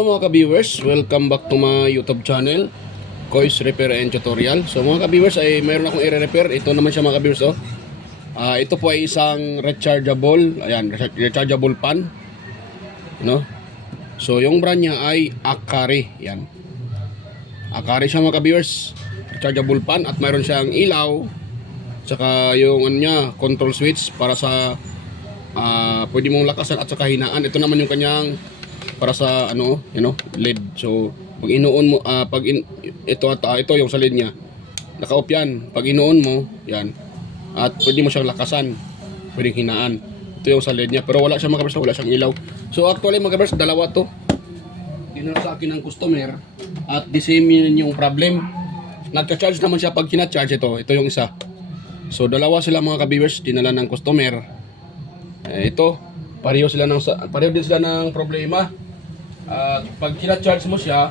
Hello mga ka-viewers, welcome back to my YouTube channel, Kois Repair and Tutorial. So mga ka-viewers, ay mayroon akong i-repair. Ito naman siya mga ka-viewers, oh. Ito po ay isang rechargeable, ayan, rechargeable pan, no? So yung brand niya ay Akari, yan. Akari siya mga ka-viewers, rechargeable pan, at mayroon siyang ilaw, saka yung ano niya, control switch para sa pwede mong lakasan at saka hinaan. Ito naman yung kanyang para sa ano, LED. So pag inuon mo ito yung sa LED niya. Naka-off yan. Pag inuon mo, yan. At pwede mo siyang lakasan, pwedeng hinaan. Ito yung sa LED niya, pero wala siyang mga wala siyang ilaw. So actually mga kabers, dalawa to. Dinala sa akin ng customer at the same yun yung problem. Nagcha-charge naman siya pag kina-charge ito. Ito yung isa. So dalawa sila mga kabers, dinala ng customer. Ito, pareho din sila ng problema. Pag kina-charge mo siya,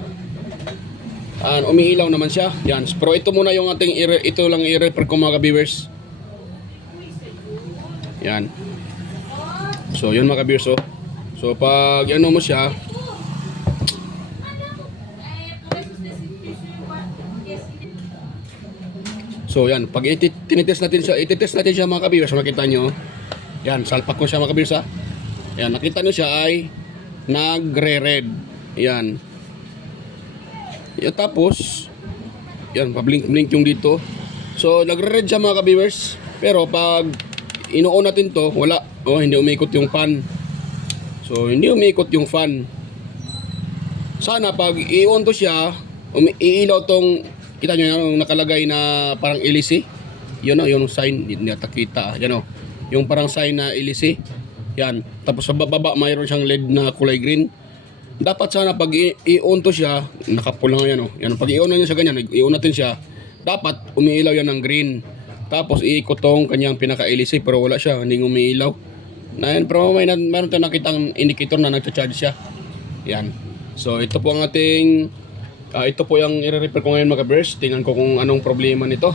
umiilaw naman siya. Yan. Pero ito muna yung ating ito lang i-repair ko mga ka-viewers. Yan. So, yun mga ka-viewers, oh. So, pag ano mo siya, so yan, pag ititest natin siya mga ka-viewers, makita nyo. Yan, salpak ko siya mga ka-viewers, ha. Yan, nakita nyo siya ay nagre-red. Yan. Yan, tapos yan, pa-blink yung dito. So nagre-red siya mga ka-viewers. Pero pag ino-on natin to, wala. Oh, hindi umiikot yung fan. So hindi umiikot yung fan. Sana pag i-on to siya, iilaw tong, kita nyo yung nakalagay na parang LEC. Yun o, yung sign, hindi natakita. Yan o, yung parang sign na LEC. Yan. Tapos sa baba mayroon siyang LED na kulay green. Dapat sana pag i-on to siya, nakapula nga yan, oh. Yan, pag i-on na niya siya ganyan, i-on natin siya, dapat umiilaw yan ng green. Tapos iikot tong kanyang pinaka-LEC, pero wala siya, hindi umiilaw. Na yan, pero mayroon tayong nakitang indicator na nagcha-charge siya. Yan. So ito po ang ating ito po yung i-repair ko ngayon mga ka-viewers. Tingnan ko kung anong problema nito.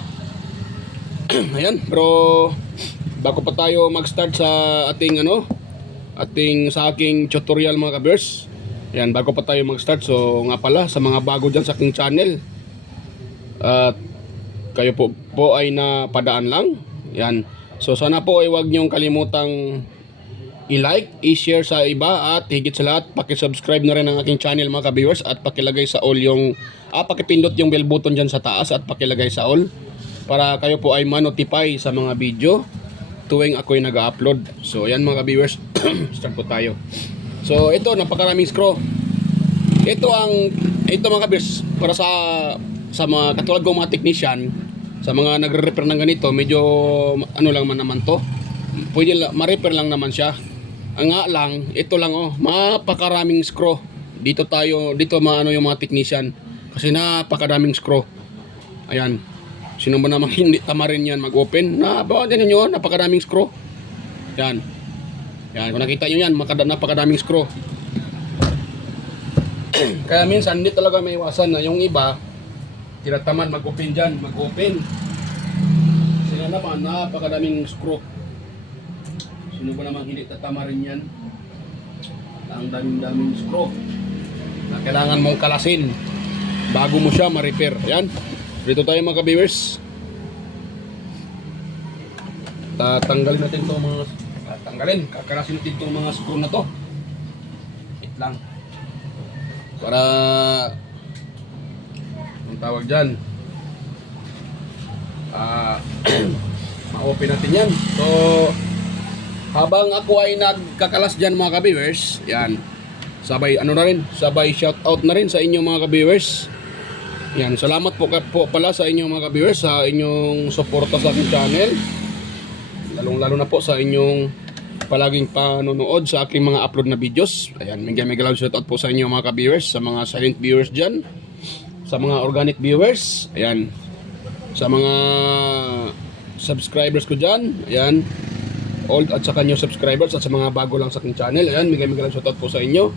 Ayan, pero bago pa tayo mag-start sa ating sa aking tutorial mga ka-viewers. Yan, bago pa tayo mag-start, so nga pala sa mga bago dyan sa aking channel, at kayo po ay napadaan lang. Yan. So sana po ay huwag niyong kalimutang i-like, i-share sa iba, at higit sa lahat, paki-subscribe na rin ang aking channel mga ka-viewers, at pakilagay sa all yung pakipindot yung bell button dyan sa taas at pakilagay sa all para kayo po ay ma-notify sa mga video tuwing ako'y nag-upload. So ayan mga ka-viewers, start po tayo. So ito, napakaraming screw. Ito mga ka-viewers, para sa mga katulad kong mga technician, sa mga nagre-repair ng ganito, medyo ano lang man naman to. Pwede ma-repair lang naman siya. Ang nga lang, ito lang oh, mapakaraming screw. Dito maano yung mga technician kasi napakaraming screw. Ayan. Sino ba naman hindi tamarin yan mag-open? Bawa din nyo, napakaraming screw. Yan. Yan, kung nakita nyo yan, napakadaming screw. Kaya minsan, hindi talaga may iwasan na yung iba, tinatamad mag-open dyan, mag-open. Sila naman, napakadaming screw. Sino ba naman hindi tatamarin yan? Ang daming screw na kailangan mong kalasin bago mo siya ma-repair. Yan. Dito tayo mga ka-viewers. Tatanggalin natin itong mga kakarasin natin itong mga screw na to. Wait lang. Para ang tawag dyan, ma-open natin yan. So habang ako ay nagkakalas dyan mga ka-viewers, yan, sabay shout out na rin sa inyo mga ka-viewers. Yan, salamat po pala sa inyong mga ka-viewers, sa inyong suporta sa aking channel. Lalong-lalo na po sa inyong palaging panonood sa aking mga upload na videos. Ayan, mega shout out po sa inyo mga ka-viewers, sa mga silent viewers dyan, sa mga organic viewers, ayan, sa mga subscribers ko dyan, ayan, old at saka new subscribers, at sa mga bago lang sa aking channel. Ayan, mega shout out po sa inyo.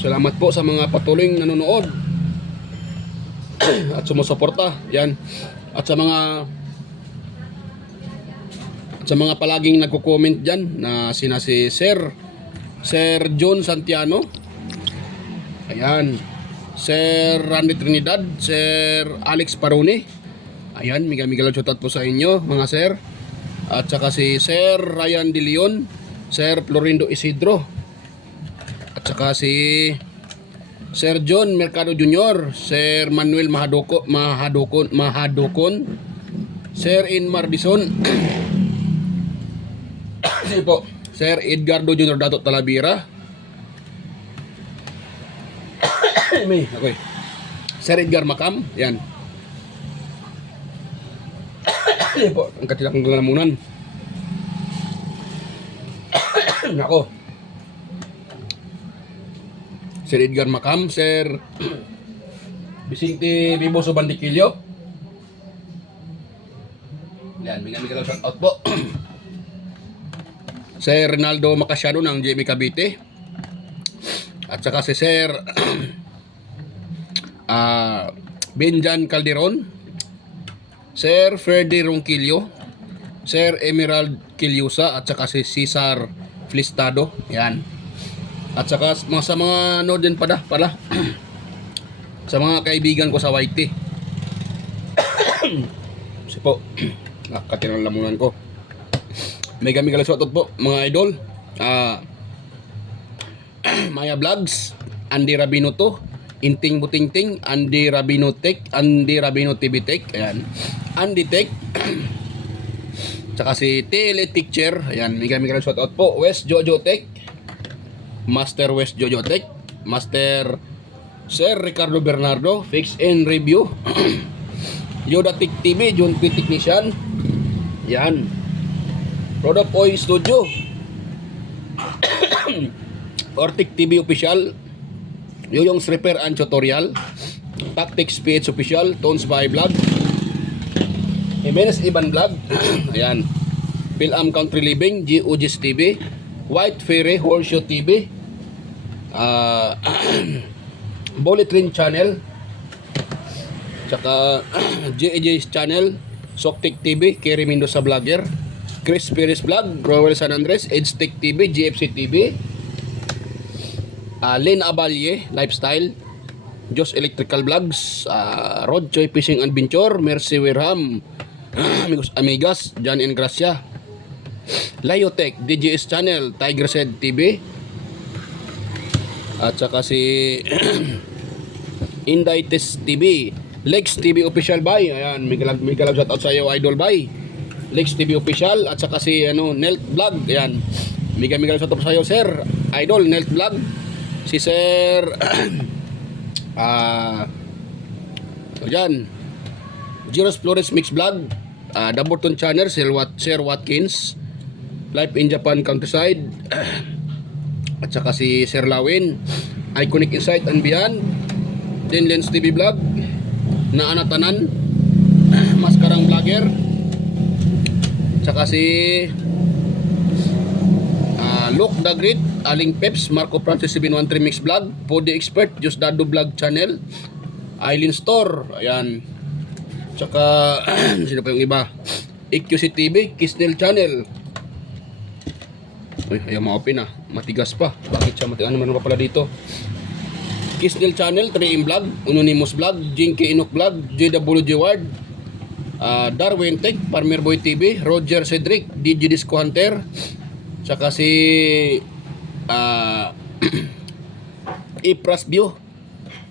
Salamat po sa mga patuloy nanonood at sumusuporta. Yan. At sa mga palaging nagko-comment diyan na si Sir John Santiano. Ayan. Sir Randy Trinidad, Sir Alex Parone. Ayan, mega lang shoutout po sa inyo mga sir. At saka si Sir Ryan De Leon, Sir Florindo Isidro. At saka si Sir John Mercado Jr., Sir Manuel Mahadokon, Sir Inmar Dison. Sige po, Sir Edgardo Jr. Dato Talavera. Okay. Sir Edgar Macam, yan. Po, ang katilang lalamunan. Nako. Sir Edgar Macam, Sir Vicente Biboso Bandiquillo. Yan, bigyan lang shout out po. Sir Rinaldo Macasiano ng JB Cavite. At saka si Sir Benjan Calderon, Sir Ferdy Ronquillo, Sir Emerald Quillosa, at saka si Cesar Flistado. Yan. At saka sa mga ano din pala sa mga kaibigan ko sa YT. Kasi po, nakatinang lamunan ko. Mega shoutout po mga idol. Maya Vlogs, Andy Rabino to, Inting Butingting, Andy Rabino Tech, Andy Rabino TV Tech, ayan. Andy Tech. Tsaka si Tele Teacher, ayan, mega shoutout po. West Jojo Tech, Master West Jojo Tech, Master Sir Ricardo Bernardo, Fix and Review. Yoda Tech TV, John P. Technician. Yan. Product Oil Studio. Ortic TV Official, Yoyong's Repair and Tutorial, Tactics PH Official, Tones by Vlog, Jimenez Iban Vlog. Ayan. Pilam Country Living, GOG's TV, White Fairy Horseshoe TV, Bullet Train Channel, tsaka JAJ's Channel, Soktik TV, Kerry Mendoza Vlogger, Chris Perez Vlog, Rower San Andres, Edstick TV, GFC TV, Len Abalye Lifestyle, Jos Electrical Vlogs, Rod Choi Fishing Adventure, Mercy Wirham, Amigos Amigas, John and Gracia, Liotech, DJS Channel, Tiger Said TV, at saka si Inday Test TV, Lex TV Official by, ayan, mega shout out sa iyo idol by Lex TV Official, at saka si Nelt Vlog, ayan, mega shout out sa iyo sir idol Nelt Vlog. Si Sir dyan Giros Flores Mix Vlog, Daburton Channel, Sir Watkins, Life in Japan Countryside, at saka si Sir Lawin, Iconic Insight and Beyond, Din Lens TV Vlog, Naanatanan, Maskarang Vlogger, at saka si Look the Great, Aling Peps, Marco Francis 713 Mix Vlog, Podi Expert, Diosdado Vlog Channel, Eileen Store, ayan. Tsaka sino pa yung iba? EQC TV, Kisnel Channel. Uy, ayaw ma-open matigas pa. Bakit siya matigas? Ano pa pala dito? Kisnel Channel, 3M Vlog, Anonymous Vlog, Jinky Inok Vlog, JWG Ward, Darwin Tech, Farmer Boy TV, Roger Cedric, DJ Disco Hunter, tsaka si Ipras View,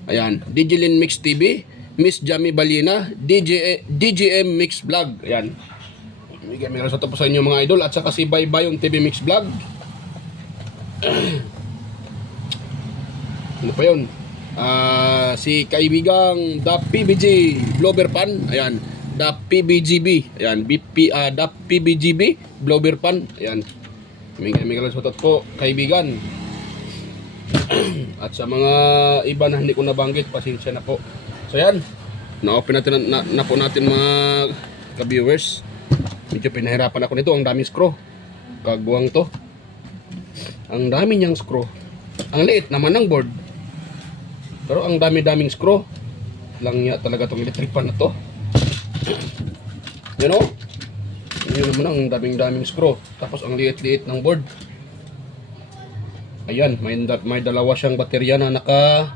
ayan, DJLin Mix TV, Miss Jamie Balina, DJM Mix Vlog, ayan. Meron sa po sa inyo mga idol, at saka si Baybayon TV Mix Vlog. Ano pa yun? Si kaibigang The PBG Blower Pan, ayan, The PBGB, ayan, The PBGB Blower Pan, ayan. May shout po kaibigan. At sa mga iba na hindi ko nabanggit, pasensya na po. So yan, na-open natin na po natin mga ka-viewers. Medyo pinahirapan ako nito, ang daming screw. Kagbuwang to. Ang dami niyang screw. Ang liit naman ng board. Pero ang dami-daming screw. Langya talaga tong electric pan na to. You know? Yun naman ang daming screw. Tapos ang liit-liit ng board. Ayan, may dalawa siyang baterya na naka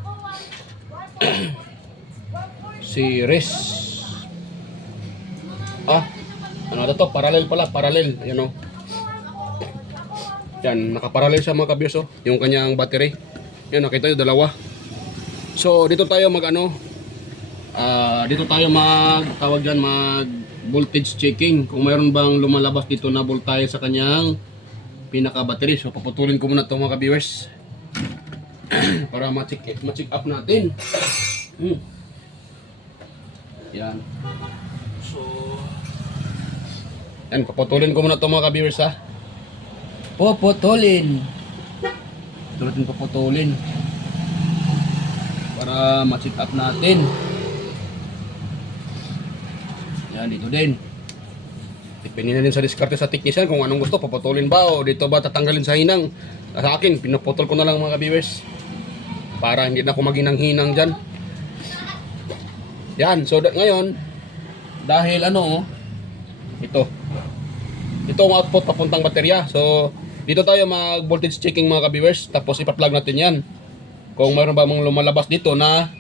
series. Ano na to? Parallel pala, parallel. Ayan o. Yan, nakaparallel siya mga kabios oh. Yung kanyang battery. Yan, nakita nyo, dalawa. So, dito tayo dito tayo tawag dyan, mag voltage checking. Kung mayroon bang lumalabas dito na voltage sa kanyang pinaka battery. So, paputulin ko muna ito mga kabios. Para ma-check up natin. Yan. So, yan, paputulin ko muna ito mga ka-viewers ha. Puputulin. Puputulin. Para ma-check up natin. Yan, dito din. Depende na din sa diskarte sa technician kung anong gusto. Puputulin ba o dito ba tatanggalin sa hinang. Sa akin, pinuputol ko na lang mga ka-viewers. Para hindi na ako maghinang-hinang dyan. Yan, so ngayon, dahil ito ang output papuntang baterya. So, dito tayo mag voltage checking mga ka-viewers. Tapos ipa-plug natin yan. Kung mayroon ba mong lumalabas dito na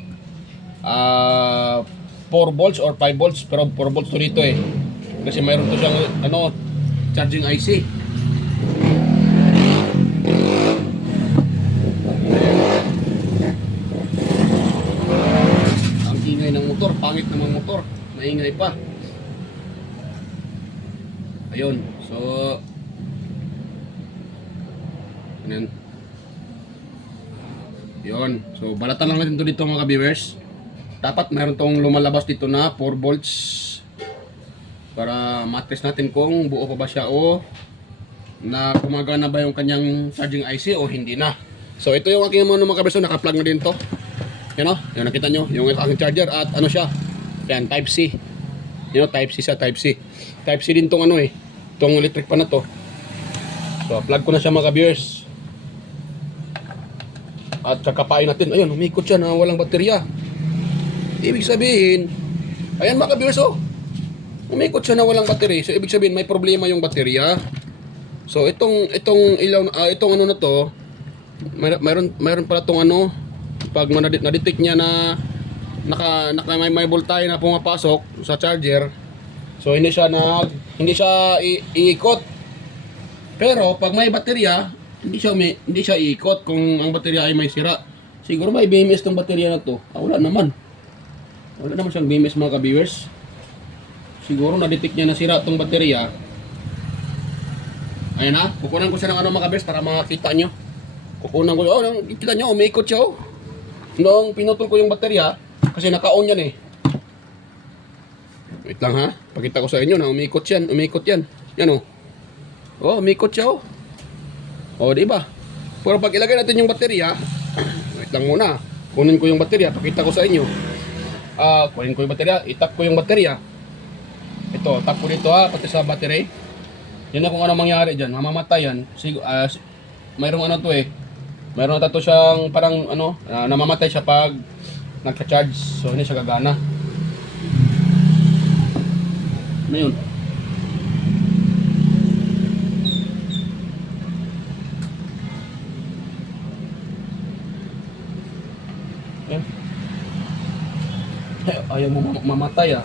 4 volts or 5 volts. Pero 4 volts to dito eh. Kasi mayroon to siyang charging IC. Ang ingay ng motor, pangit namang motor. Maingay pa. Ayun, so yun, so balatan lang natin ito dito mga ka-viewers. Dapat mayroon tong lumalabas dito na 4 volts para matest natin kung buo pa ba siya o na gumagana ba yung kanyang charging IC o hindi na. So ito yung aking mga ka-viewers, naka-plug na din to. Yan o, yung nakita nyo, yung aking charger at ano siya, yan, type C. Type C sa type C. Type C din tong itong electric pan na to. So, plug ko na siya mga ka-viewers. At kakapain natin. Ayun, umikot siya na walang baterya. Ibig sabihin, ayan mga ka-viewers umikot siya na walang battery. So, ibig sabihin may problema yung baterya. So, itong ilaw, itong na to, mayroon pala tong pag na-detect niya na may voltage na pumapasok sa charger. So hindi siya iikot. Pero pag may baterya, hindi siya iikot kung ang baterya ay may sira. Siguro may BMS tong baterya na to. Wala naman. Wala naman siyang BMS mga ka-viewers. Siguro na-detect niya na sira tong baterya. Ayan ha, kukunan ko siya ng mga ka-viewers para makita nyo. Kukunan ko, kita nyo, umiikot siya Noong pinutol ko yung baterya, kasi naka-on yan Wait lang ha. Pakita ko sa inyo na umikot yan. Yan umikot siya di ba? Pero pag ilagay natin yung baterya, wait lang muna. Kunin ko yung baterya, pakita ko sa inyo. Kunin ko yung baterya, itap ko yung baterya. Ito, tap ko dito pati sa battery. Yan na kung ano mangyari diyan. Mamamatay yan. Mayroong mayroon na to siyang parang namamatay siya pag nagka-charge. So hindi siya gagana. Ano yun? Ayan. Ayaw mo mamatay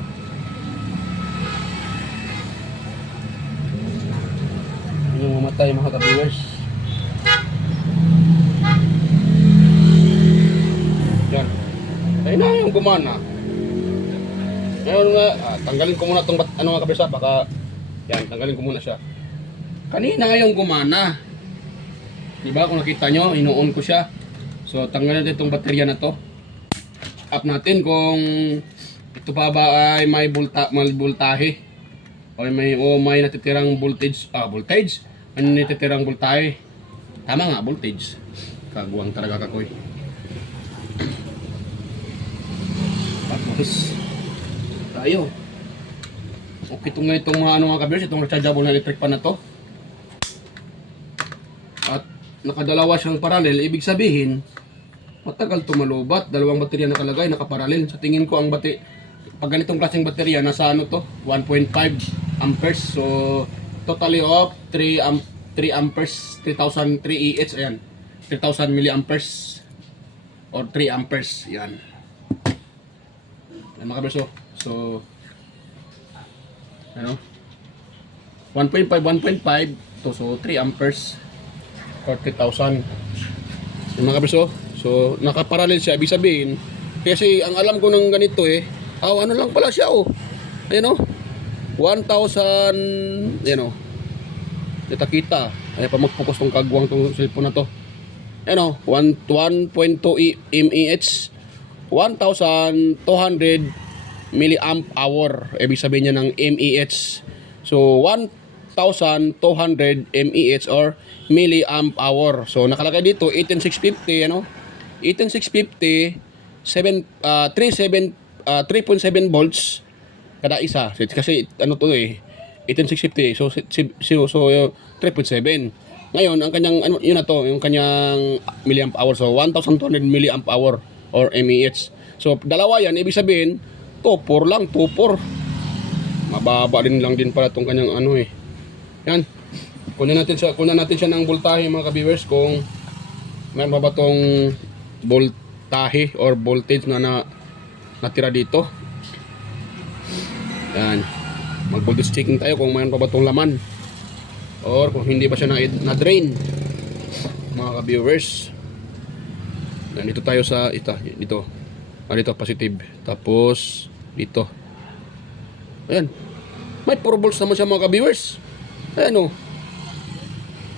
Ayaw mo mamatay mga ka-viewers. Yan. Ayun na yung gumana. Ngayon nga, tanggalin ko muna itong mga kabisa, baka, yan, tanggalin ko muna siya. Kanina yung gumana. Diba, kung nakita nyo, ino-on ko siya. So, tanggalin natin itong baterya na to. Up natin kung ito pa ba ay may voltahe. O may natitirang voltage. May natitirang voltahe. Tama nga, voltage. Kaguwang talaga kakoy. Tapos tayo. Okay, itong mga ka-viewers, itong rechargeable na electric pan na to. At nakadalawa siyang parallel, ibig sabihin matagal tumalobat. Dalawang baterya nakalagay, nakaparallel. Sa tingin ko ang pag ganitong klaseng baterya nasa 1.5 amperes. So totally of 3 amperes, 3,000 3 ayan. 3,000 milliamperes or 3 amperes, yan. Yan mga kaberso. So, ano? 1.5 to, so 3 amperes 40,000. Yan mga kaberso. So, nakaparallel siya. Ibig sabihin, kasi ang alam ko ng ganito ano lang pala siya Ayan 1,000, kita. Ay pa mag-focus tong kagwang tong cellphone na to. 1.2 mAh, 1,200 milliamp hour. Ibig sabihin niya ng mAh. So 1,200 mAh or milliamp hour. So nakalagay dito 18650 18650 3.7 volts kada isa. Kasi 18650 so 3.7. Ngayon ang kanyang yun na to, yung kanyang milliamp hour, so 1,200 milliamp hour or mAh. So dalawa yan, ibig sabihin 2.4 lang, 2.4. Mababa lang din pala tong kanyang Yan. Kunin natin siya ng voltahe mga ka-viewers kung meron ba tong voltahe or voltage na natira dito. Yan. Mag-voltage checking tayo kung mayroon pa ba itong laman or kung hindi ba siya na-drain mga ka-viewers. Dito tayo sa dito positive, tapos dito ayan, may 4 volts naman siya mga ka-viewers. Ayan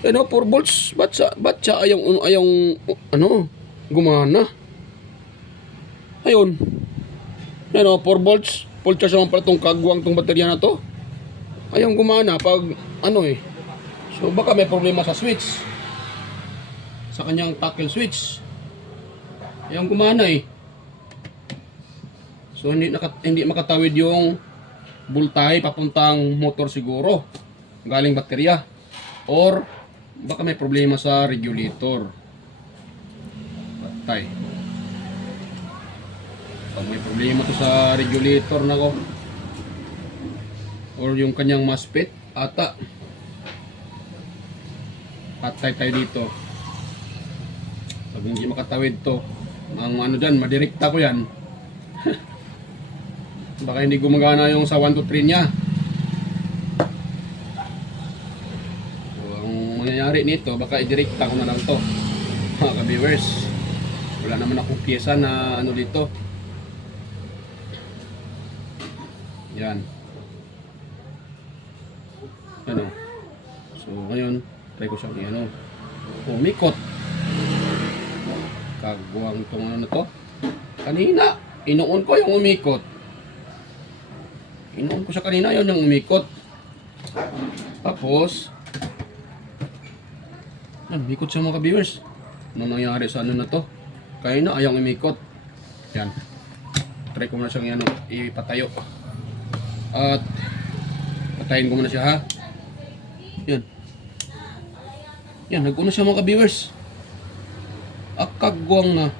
4 volts. Ba't siya ayong gumana? Ayun 4 volts. Full charge naman pala itong kagwang tong baterya na to. Ayong gumana pag so baka may problema sa switch, sa kanyang toggle switch. Ayong gumana so hindi makatawid yung voltahe papuntang motor siguro galing baterya, or baka may problema sa regulator. Patay. Pag may problema to sa regulator or yung kanyang MOSFET ata, patay tayo dito. Pag hindi makatawid to, ang dyan, madirekta ko yan. Baka hindi gumagana yung sa 1 to 3 niya. So ang mangyayari nito, baka idirekta ko na lang to mga ka-viewers. Wala naman akong pyesa na dito. Yan. So ngayon, try ko siyang umikot. Kagwang itong na to. Kanina, inuon ko yung umikot. Inuon ko siya kanina, yun yung umikot. Tapos, umikot siya mga ka-viewers. Ano nangyari sa na to? Kanina, ayaw umikot. Yan. Try ko muna siyang ipatayo. At patayin ko muna siya ha. Yan, nag-una siya mga ka-viewers. Akagwang na.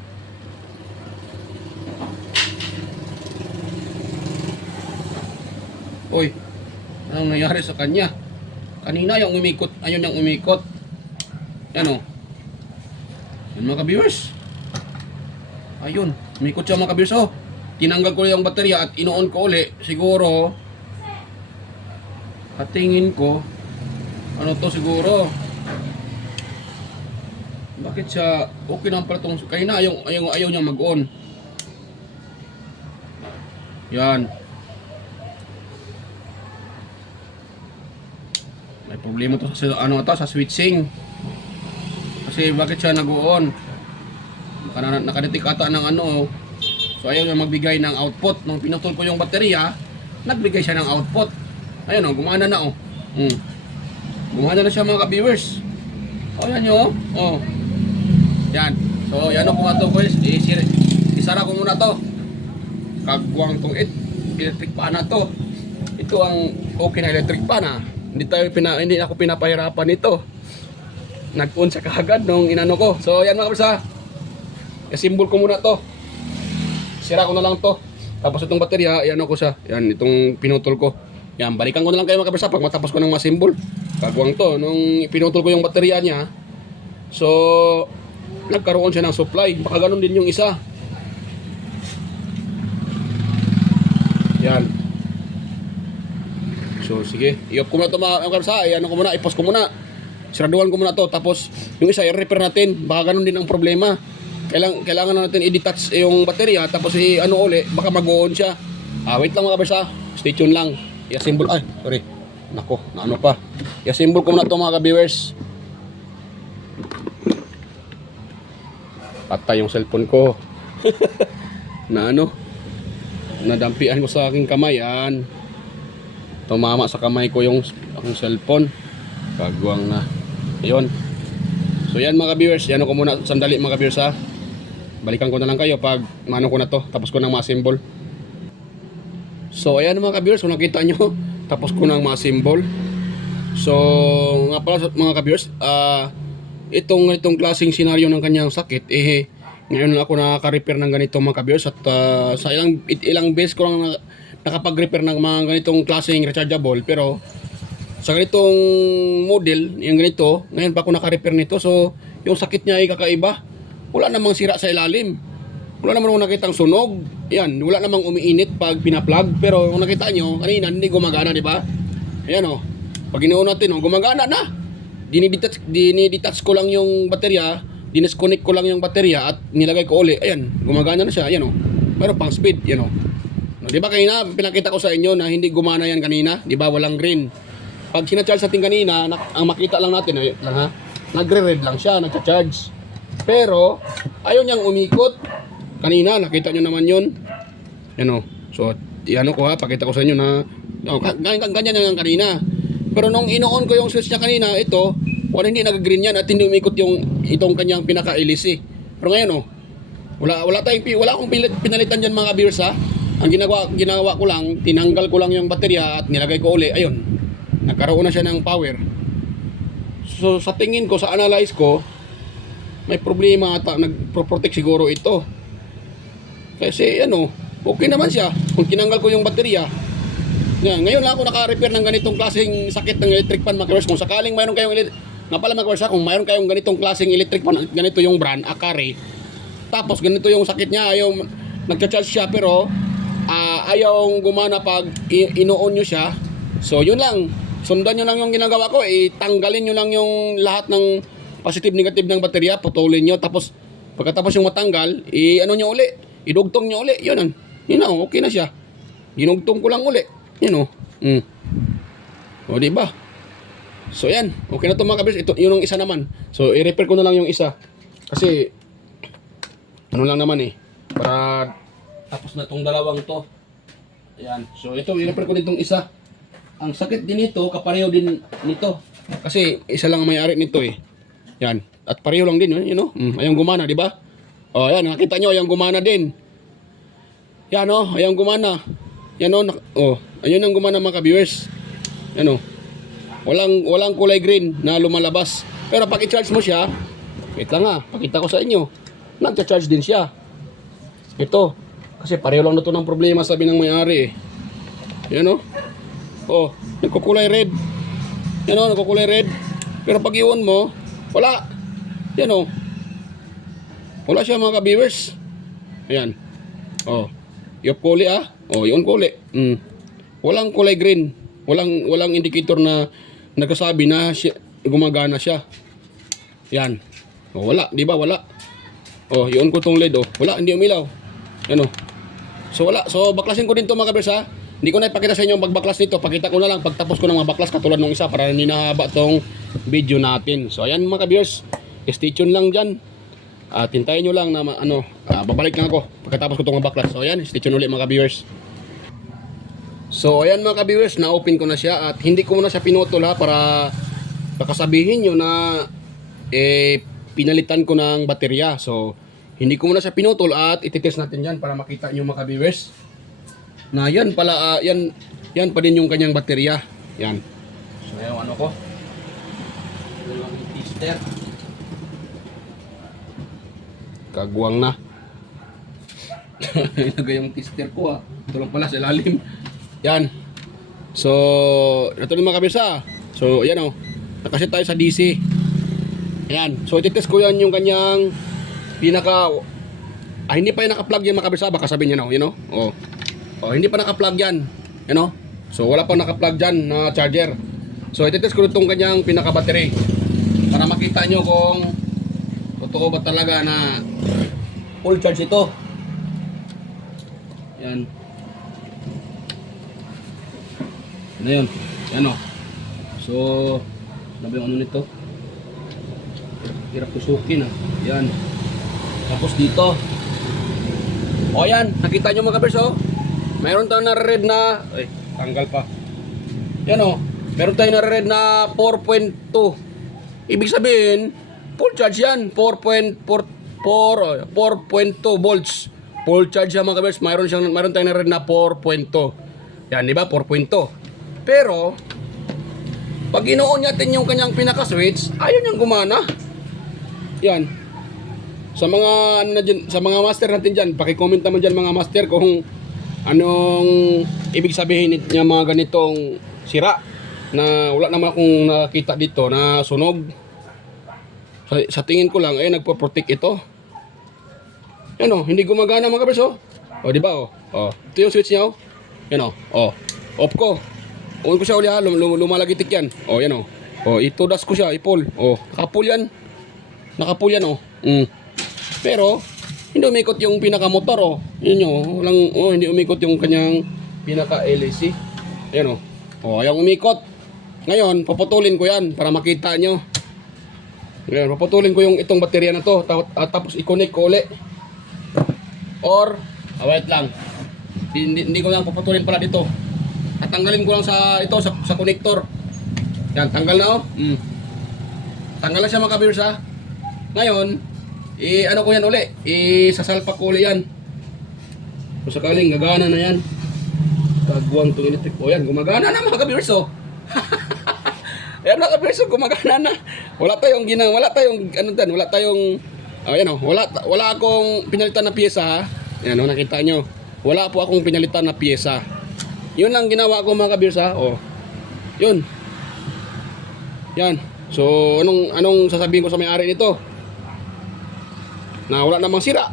Oy, anong nangyari sa kanya? Kanina yung umikot, ayun yung umikot. Yan yan mga ka-viewers. Ayun, umikot siya mga ka-viewers. Tinanggal ko yung baterya at inoon ko uli. Siguro at tingin ko to siguro, bakit siya okay naman pala itong kanina ayaw niya mag-on. Yan, may problema to sa sa switching. Kasi bakit siya nag-on, nakaditik ata ng so ayaw niya magbigay ng output. Nung pinutol ko yung baterya, nagbigay siya ng output. Ayun gumana na gumana na siya mga ka-viewers. Yan yan. So yan kung ato ko isara ko muna to. Kagwang tong electric pan na to. Ito ang okay na electric pan hindi ako pinapahirapan ito. Nag-on siya kaagad nung inano ko. So yan mga ka-viewers i-symbol ko muna to. Sira ko na lang to. Tapos itong baterya, ko siya. Yan, itong pinutol ko. Yan, balikan ko na lang kayo mga ka-viewers pag matapos ko ng masimbol. Kagwang to. Nung pinutol ko yung baterya niya, so nagkaroon siya ng supply. Baka ganun din yung isa. So sige, i-off ko muna ito mga kabirsa. Ano ko muna, i-pause ko muna. Siraduhan ko muna to. Tapos yung isa i-repair natin. Baka ganun din ang problema. Kailangan na natin i-detach yung baterya. Tapos ano uli, baka mag-on siya. Wait lang mga kabirsa. Stay tuned lang. I-assemble. Ay, sorry. Nako, na ano pa. I-assemble ko muna ito mga ka-viewers. Patay yung cellphone ko. Na ano, nadampian ko sa aking kamay. Yan. Tumama sa kamay ko yung aking cellphone. Kagwang na. Ayun. So yan mga ka-viewers. Yan ko muna sandali mga ka-viewers ha. Balikan ko na lang kayo pag mano ko na to. Tapos ko nang ma-assemble. So ayan mga ka-viewers. Kung nakita nyo, tapos ko nang ma-assemble. So nga pala mga ka-viewers, itong klaseng senaryo ng kanyang sakit, ngayon lang ako nakaka-repair ng ganito mga ka-viewers. At sa ilang beses ko lang nakapag-repair ng mga ganitong klaseng rechargeable. Pero sa ganitong model, yung ganito, ngayon pa ako naka-repair nito. So yung sakit niya ay kakaiba. Wala namang sira sa ilalim. Wala namang nakitang sunog. Yan, wala namang umiinit pag pina-plug. Pero kung nakita nyo, kanina hindi gumagana, di ba? Ayan o. Pag ginawa natin, gumagana na. Dinidetach ko lang yung baterya, dinisconnect ko lang yung baterya at nilagay ko uli. Ayan, gumagana na siya. Ayan o. Pero pang speed, yan o. Di ba kanina, pinakita ko sa inyo na hindi gumana yan kanina? Di ba, walang green. Pag sinacharge natin kanina, ang makita lang natin, nagre-red lang siya, nagcha-charge. Pero, ayaw niyang umikot. Kanina, nakita nyo naman yun. Yan o. So, ano ko ha, pakita ko sa inyo na, ganyan yan kanina. Pero nung ino-on ko yung switch niya kanina, ito, hindi nag-green yan at hindi umikot itong kanyang pinaka-hélice. Pero ngayon o, wala akong pinalitan dyan mga viewers ha. Ang ginawa ko lang, tinanggal ko lang yung baterya at nilagay ko uli. Ayun, nagkaroon na siya ng power. So, sa tingin ko, sa analyze ko, may problema ata, nagpo-protect siguro ito. Kasi okay naman siya kung tinanggal ko yung baterya. Ngayon lang ako naka-repair ng ganitong klaseng sakit ng electric fan mga viewers. Kung sakaling mayroon kayong kung mayroon kayong ganitong klaseng electric fan, ganito yung brand, Akari. Tapos ganito yung sakit niya, ayaw nagcha-charge siya pero ayaw gumana pag ino-on nyo siya. So yun lang, sundan nyo lang yung ginagawa ko, tanggalin nyo lang yung lahat ng positive negative ng baterya, putulin nyo, tapos pagkatapos yung matanggal, nyo uli, idugtong nyo uli, yun na, okay na siya. Ginugtong ko lang uli, yun o. O diba? So yan, okay na to mga kabis, ito yun yung isa naman. So i-repair ko na lang yung isa. Kasi ano lang naman para tapos na tong dalawang to. Ayan, so ito i-repair ko ditong isa. Ang sakit din nito, kapareho din nito. Kasi isa lang ang may-ari nito Yan. At pareho lang din, ayong gumana, di ba? Oh, yan, nakita nyo, ayong gumana din. Yan ayong gumana. Yan ayun ang gumana mga ka-viewers. Yan walang kulay green na lumalabas. Pero pag i-charge mo siya, wait lang pakita ko sa inyo. Nagcha-charge din siya. Ito, kasi pareho lang na to ng problema sabi ng may-ari Yan nagkukulay red. Yan nagkukulay red. Pero pag i-on mo, wala. Yan wala siya mga ka-viewers. Ayan. I-off ko uli i-on ko uli. Walang kulay green. Walang indicator na nagsasabi na gumagana siya. Yan. Wala, di ba? Wala. I-on ko tong LED wala, hindi umilaw. Yan So wala. So baklasin ko din to mga ka-viewers Hindi ko na ipakita sa inyo ang pagbaklas nito. Pakita ko na lang pagtapos ko ng mabaklas katulad ng isa para hindi nahaba tong video natin. So ayan mga ka-viewers, stay tuned lang dyan. At hintayin nyo lang na babalik lang ako pagkatapos ko itong mabaklas. So ayan, stay tuned ulit mga ka-viewers. So ayan mga ka-viewers, na-open ko na siya at hindi ko muna siya pinutol para bakasabihin nyo na pinalitan ko ng baterya. So hindi ko muna siya pinutol at ititest natin yan para makita nyo mga ka-viewers na yan pala, yan pa din yung kanyang baterya. Yan. So ngayon ko yung tester. Kagwang na. Ilagay yung tester ko Ito lang pala sa ilalim. Yan. So ito yung mga kabisa. So yan nakaset tayo sa DC. Yan. So ititest ko yan yung kanyang pinaka hindi pa yan naka-plug yan mga kabisa. Baka sabihin nyo hindi pa naka-plug yan. So wala pang naka-plug dyan na charger. So ititest ko itong kanyang pinaka-battery para makita nyo kung totoo ba talaga na full charge ito. Yan. Ano yun? Yan o. So, nabi yung ano nito. Hirap tusukin ah. Yan. Tapos dito. O yan, nakita nyo mga kabers o. Mayroon tayong na-red na, ay, tanggal pa. Yan o. Meron tayong na-red na 4.2. Ibig sabihin, full charge yan. 4.2 volts. Full charge yan mga kabers. Mayroon tayong na-red na 4.2. Yan, di ba? 4.2. Pero, pag inoon natin yung kanyang pinaka-switch, ayaw niyang gumana. Yan. Sa mga ano na dyan, sa mga master natin diyan, paki-comment naman diyan mga master kung anong ibig sabihin niya mga ganitong sira na wala naman akong nakita dito na sunog. Sa tingin ko lang ay nagpo-protect ito. Yan oh, hindi gumagana mga kabers oh. Oh, di ba oh? Oh, ito yung switch niya oh. Yan oh. Oh, off ko. On ko siya uli ha, lumalagitik yan. Oh, yan oh. Oh, itudas ko siya, i-pull. Oh, naka-pull yan. Naka-pull yan oh. Pero hindi umikot yung pinaka-motor oh. Yun oh, walang hindi umikot yung kanyang pinaka-LAC. Ayan oh. Oh, ayaw umikot. Ngayon, paputulin ko yan para makita nyo. Ngayon, paputulin ko yung itong baterya na to tapos i-connect ko uli. Or wait lang. Hindi ko lang paputulin pala dito. Tatanggalin ko lang sa ito sa connector. Yan, tanggal na oh. Tanggal na siya mga kabers ha. Ngayon, ano ko yan uli? Sasalpak ko uli yan. Kung sakaling gagana na yan. Kagwang itong electric. O yan, gumagana na mga kabers oh. Ayan mga kabers oh, gumagana na. Wala tayong ayan oh, wala akong pinalitan na piyesa ha. Ayan oh, nakita nyo. Wala po akong pinalitan na piyesa. Yun lang ginawa ko mga kabers ha. Oh. Yun. Yan. So, anong sasabihin ko sa may-ari nito? Na wala namang sira.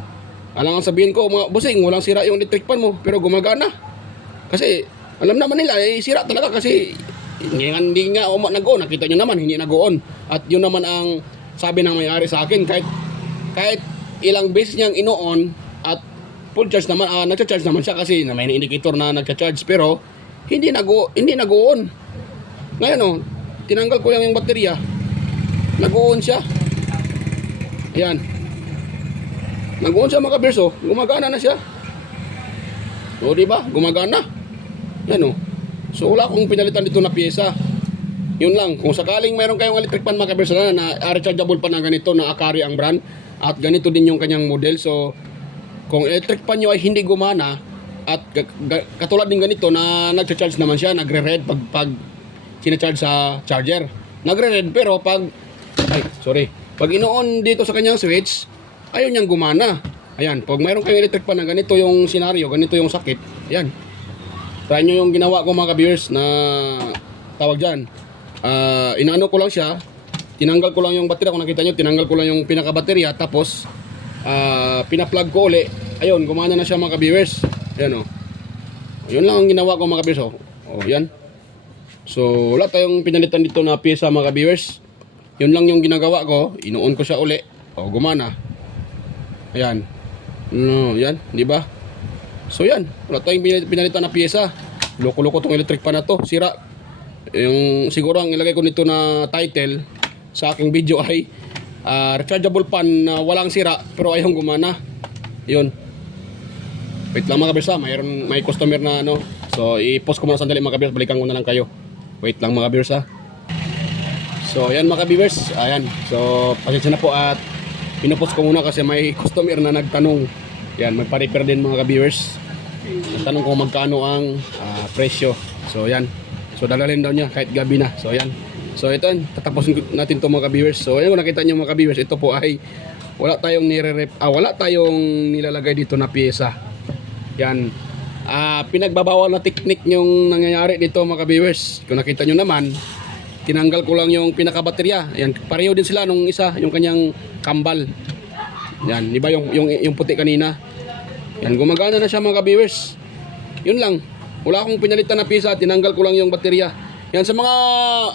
Alang ang sabihin ko, mga bossing, walang sira yung electric fan mo, pero gumagana. Kasi, alam naman nila, sira talaga kasi hindi nga nag-on. Nakita nyo naman, hindi nag-on. At yun naman ang sabi ng may-ari sa akin. Kahit ilang beses niyang ino-on at full charge naman, nagcha-charge naman siya kasi may indicator na nagcha-charge, pero hindi nag-on. Ngayon oh, tinanggal ko lang yung baterya. Nag-on siya. Ayan. Nag-on siya mga kabers oh. Gumagana na siya. O di ba? Gumagana. Yan oh. So wala akong pinalitan dito na piyesa. Yun lang. Kung sakaling mayroon kayong electric fan mga kabers na rechargeable pa na ganito na Akari ang brand at ganito din yung kanyang model. So kung electric fan nyo ay hindi gumana at katulad din ganito na nagcha-charge naman siya, nagre-red pag sina-charge sa charger. Nagre-red pero pag ino-on dito sa kanyang switch, ayaw niyang gumana. Ayan, pag mayroon kayong electric fan na ganito yung senaryo, ganito yung sakit, ayan. Try nyo yung ginawa ko mga ka-viewers na tawag dyan. Inaano ko lang siya, tinanggal ko lang yung baterya, kung nakita nyo, tinanggal ko lang yung pinaka-baterya, tapos pina-plug ko uli. Ayun, gumana na siya mga ka-viewers. Ayan o. Yun lang ang ginawa ko mga ka-viewers. O, yan. So, wala tayong pinalitan dito na pyesa mga ka-viewers. Yun lang yung ginagawa ko. Ino-on ko siya uli. O, gumana. Ayan. No, yan. Di ba? So, yan. Wala tayong pinalitan na pyesa. Loko-loko tong electric pan na to. Sira. Yung siguro ang ilagay ko nito na title sa aking video ay rechargeable pan na walang sira pero ayaw gumana. Yun. Wait lang mga kabirsa, may customer na ano. So i-post ko muna sandali mga kabirsa, balikan ko na lang kayo. Wait lang mga kabirsa. So ayan mga kabirsa, ayan. So pasensya na po at pinupost ko muna kasi may customer na nagtanong. Yan, magpa-repair din mga kabirsa. Nagtanong kung magkano ang presyo. So ayan. So dadalhin daw niya kahit gabi na. So ayan. So ito, tatapusin natin to mga ka-viewers. So ayan, kung nakita niyo mga ka-viewers, ito po ay wala tayong wala tayong nilalagay dito na piyesa. Yan. Pinagbabawal na teknik yung nangyayari dito mga ka-viewers. Kung nakita niyo naman, tinanggal ko lang yung pinaka-baterya. Yan, pareho din sila nung isa, yung kanyang kambal. Yan, di ba yung puti kanina? Yan, gumagana na siya mga ka-viewers. Yun lang. Wala akong pinalitan na pisa, tinanggal ko lang yung baterya. Yan sa mga,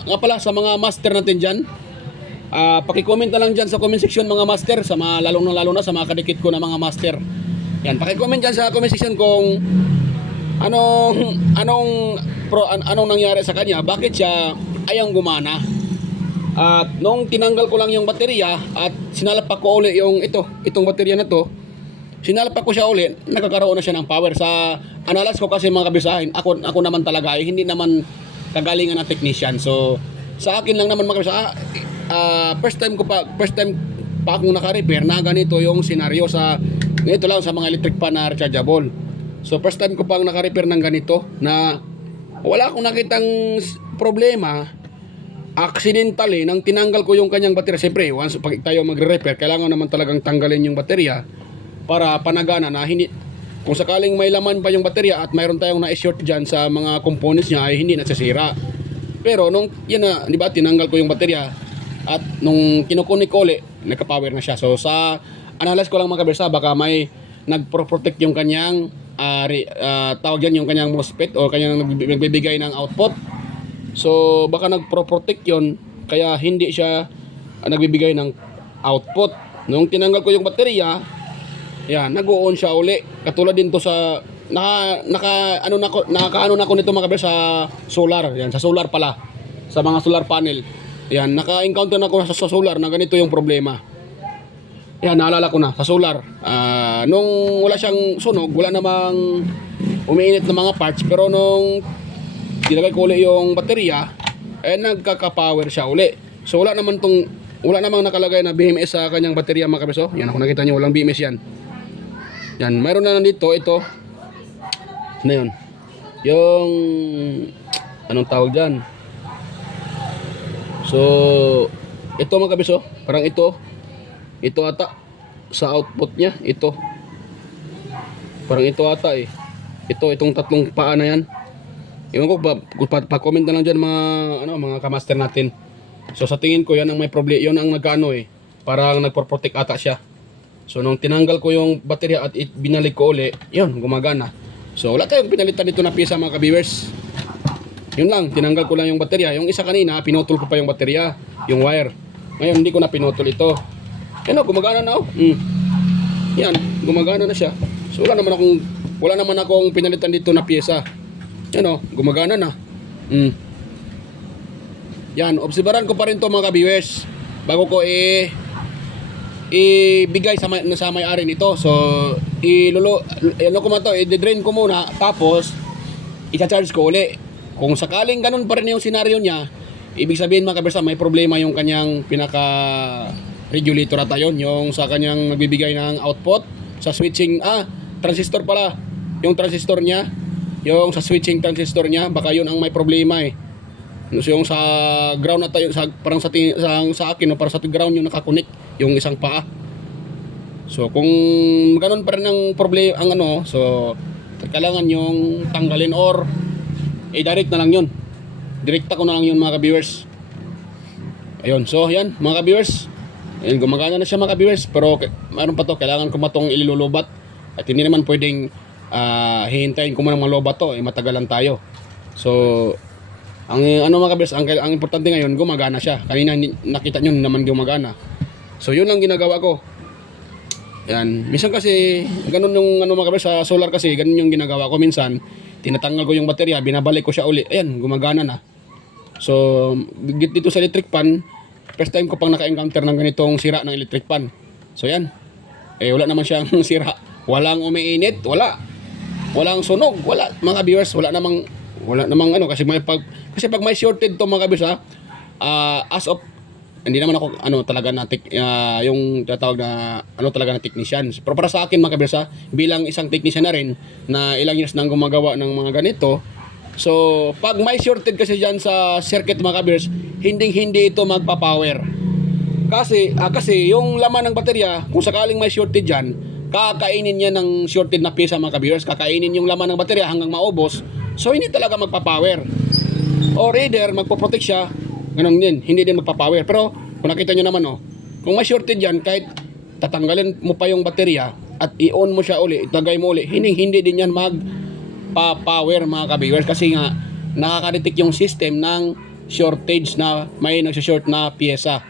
nga pala, sa mga master natin dyan. Paki-comment na lang dyan sa comment section mga master, sa mga lalo na sa mga kadikit ko na mga master. Yan, paki-comment dyan sa comment section kung anong nangyari sa kanya, bakit siya ayaw gumana. At nung tinanggal ko lang yung baterya at sinalapak ko uli itong baterya na to, sinalapak ko siya uli, nagkakaroon na siya ng power. Sa analyze ko kasi mga kabisahin, ako naman talaga hindi naman kagalingan ng technician. So sa akin lang naman mga kabisahin, first time pa akong naka-repair na ganito yung senaryo sa ganito lang sa mga electric pan na rechargeable. So first time ko pang naka-repair ng ganito na wala akong nakitang problema. Accidentally, nang tinanggal ko yung kanyang baterya, siyempre, once pag tayo magre-repair, kailangan naman talagang tanggalin yung baterya para panagana na hindi, kung sakaling may laman pa yung baterya at mayroon tayong na-short dyan sa mga components niya, ay hindi nasisira. Pero nung, yun na, di ba, tinanggal ko yung baterya at nung kinukunik ko ulit, nagka-power na siya. So, sa analyze ko lang mga kabersa, baka may nag-protect yung kanyang, tawag yan, yung kanyang MOSFET o kanyang nagbibigay ng output. So baka nagpro-protect yon kaya hindi siya nagbibigay ng output. Nung tinanggal ko yung baterya, yan, nag-on siya uli. Katulad din to sa nakaano na ko nito mga kaber sa solar. Yan, sa solar pala. Sa mga solar panel. Yan, naka-encounter na ko sa solar na ganito yung problema. Yan, naalala ko na sa solar. Nung wala siyang sunog, wala namang umiinit na mga parts, pero nung nilagay ko uli yung baterya, nagkaka-power siya uli. So wala namang nakalagay na BMS sa kanyang baterya mga kabeso. Yan, kung nakita nyo, walang BMS yan. Yan, mayroon na nandito, ito. Na yun. Yung, anong tawag dyan? So, ito mga kabeso, parang ito ata, sa output niya, ito. Parang ito ata eh. Itong tatlong paa na yan. Iwan ko pa-comment na lang dyan mga kamaster natin. So sa tingin ko yan ang may problema, yun ang nagkaano parang nagpo-protect ata siya. So nung tinanggal ko yung baterya at binalik ko uli, yun, gumagana. So wala tayong pinalitan dito na piyesa mga ka-viewers. Yun lang, tinanggal ko lang yung baterya. Yung isa kanina, pinutol ko pa yung baterya, yung wire. Ngayon hindi ko na pinutol ito. Yan o, gumagana na o. Yan, gumagana na siya. So wala naman akong pinalitan dito na piyesa. Yan o, gumagana na. Yan, obserbaran ko pa rin to mga ka-viewers bago ko ibigay sa may-ari nito. So, i-drain ko muna, tapos i-charge ko uli. Kung sakaling ganun pa rin yung senaryo niya, ibig sabihin mga ka-viewers, may problema yung kanyang pinaka-regulator ata yun, yung sa kanyang nagbibigay ng output sa switching, transistor pala, yung transistor niya. Yung sa switching transistor niya, baka yun ang may problema eh. So yung sa ground na tayo, parang sa akin, para sa ground yung nakakunik, yung isang paa. So kung ganun pa rin ang problema, so kailangan yung tanggalin or direct na lang yun. Direkta ko na lang yun mga ka-viewers. Ayun, so yan mga ka-viewers. Ayun, gumagana na siya mga ka-viewers, pero mayroon pa to, kailangan ko matong ilulubat. At hindi naman pwedeng hihintayin ko muna mga lobat to, matagalan tayo. So ang mga kabers, ang importante ngayon, gumagana siya. Kanina nakita nyo naman gumagana. So yun lang ginagawa ko. Yan, minsan kasi ganun yung mga kabers, sa solar kasi ganun yung ginagawa ko. Minsan tinatanggal ko yung baterya, binabalik ko siya uli, ayan, gumagana na. So dito sa electric pan, first time ko pang naka-encounter ng ganitong sira ng electric pan. So yan, wala naman siyang sira, walang umiinit, walang sunog, wala mga viewers, wala namang kasi pag may shorted to mga viewers as of hindi naman ako talaga na yung tatawag na talaga na technician. Pero para sa akin mga viewers, bilang isang technician na rin na ilang years nang gumagawa ng mga ganito, so pag may shorted kasi diyan sa circuit mga viewers, hindi ito magpa-power. Kasi yung laman ng baterya, kung sakaling may shorted diyan, kakainin niya ng shorted na piyesa mga ka-viewers, kakainin yung laman ng baterya hanggang maubos. So hindi talaga magpa-power. Or either magpo-protect siya, ganun din, hindi din magpa-power. Pero kung nakita nyo naman kung may shorted yan, kahit tatanggalin mo pa yung baterya at i-on mo siya uli, itagay mo uli, hindi din yan power mga ka-viewers, kasi nga nakaka-detect yung system ng shortage na may nagsa-short na piyesa.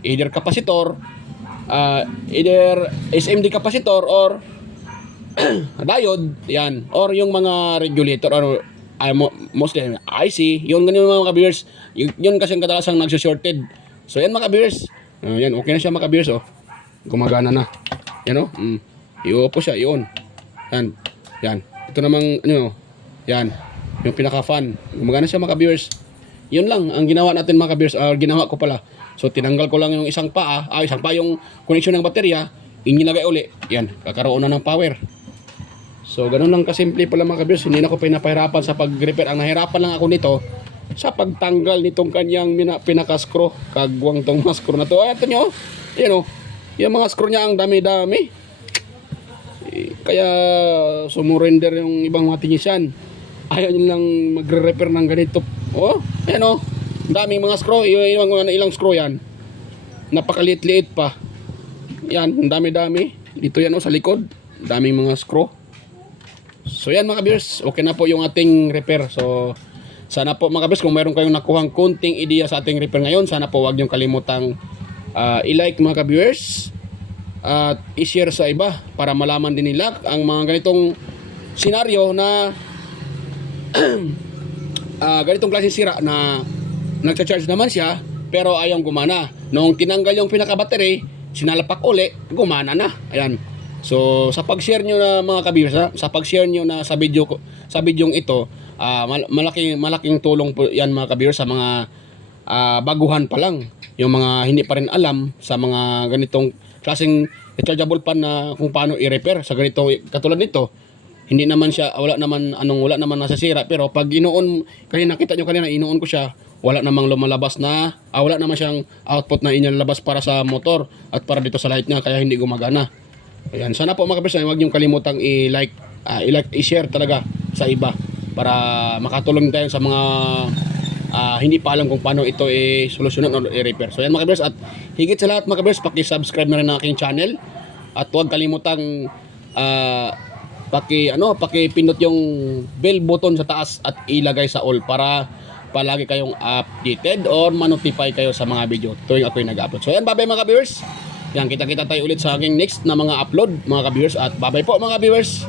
Either capacitor, either SMD capacitor or diode, yan, or yung mga regulator or mostly IC, yun ganun mga ka-viewers. Yun kasi ang kadalasang nagsa-shorted. So yan mga ka-viewers. Yan, okay na siya mga ka-viewers, oh. Gumagana na. Yan, oh. I-opo siya, i-on. Yan. Yan. Ito namang ano, yan, yung pinaka-fan. Gumagana siya mga ka-viewers. Yun lang ang ginawa natin mga ka-viewers, or ginawa ko pala. So tinanggal ko lang yung isang pa yung connection ng baterya, inilagay uli. Yan, kakaroon na ng power. So ganun lang kasimple pala mga ka-viewers. Hindi na ako pinapahirapan sa pag-repair. Ang nahirapan lang ako nito sa pagtanggal nitong kanyang pinaka-screw. Kagwang tong mga screw na to. Ay, ito nyo, yan o. Yung mga screw niya ang dami-dami. Kaya sumurrender yung ibang mga technician. Ayaw nyo lang magre-repair ng ganito. Oh, ayan o. Daming mga screw. Ilang screw yan. Napakaliit-liit pa. Yan, ang dami-dami. Dito yan o sa likod. Daming mga screw. So yan mga ka-viewers, okay na po yung ating repair. So sana po mga ka-viewers, kung mayroon kayong nakuhang konting ideya sa ating repair ngayon, sana po wag niyong kalimutang i-like mga ka-viewers at i-share sa iba para malaman din nila ang mga ganitong senaryo na ganitong klaseng sira na nagcha-charge naman siya pero ayaw gumana. Nung tinanggal yung pinaka-battery, sinalapak uli, gumana na. Ayan. So sa pag-share nyo na mga ka-viewers, sa pag-share nyo na sa bidyong ito, malaking tulong po yan mga ka-viewers sa mga baguhan pa lang, yung mga hindi pa rin alam sa mga ganitong klaseng rechargeable fan na kung paano i-repair sa ganito katulad nito. Hindi naman siya, wala naman nasasira, pero pag inoon, kasi nakita nyo kanina, inoon ko siya, wala namang lumalabas na, wala naman siyang output na inalabas para sa motor at para dito sa light niya, kaya hindi gumagana. Ayan, sana po mga ka-viewers, huwag niyong kalimutang i-like, i-share talaga sa iba para makatulong tayo sa mga hindi pa alam kung paano ito i-solusyonan o i-repair. So ayan mga ka-viewers, at higit sa lahat mga ka-viewers, paki-subscribe na rin ng aking channel at huwag kalimutang paki-pindot yung bell button sa taas at ilagay sa all para palagi kayong updated or ma-notify kayo sa mga video tuwing ako'y nag-upload. So ayan, bye-bye mga ka-viewers. Yan, kita-kita tayo ulit sa aking next na mga upload mga ka-viewers, at bye-bye po mga ka-viewers.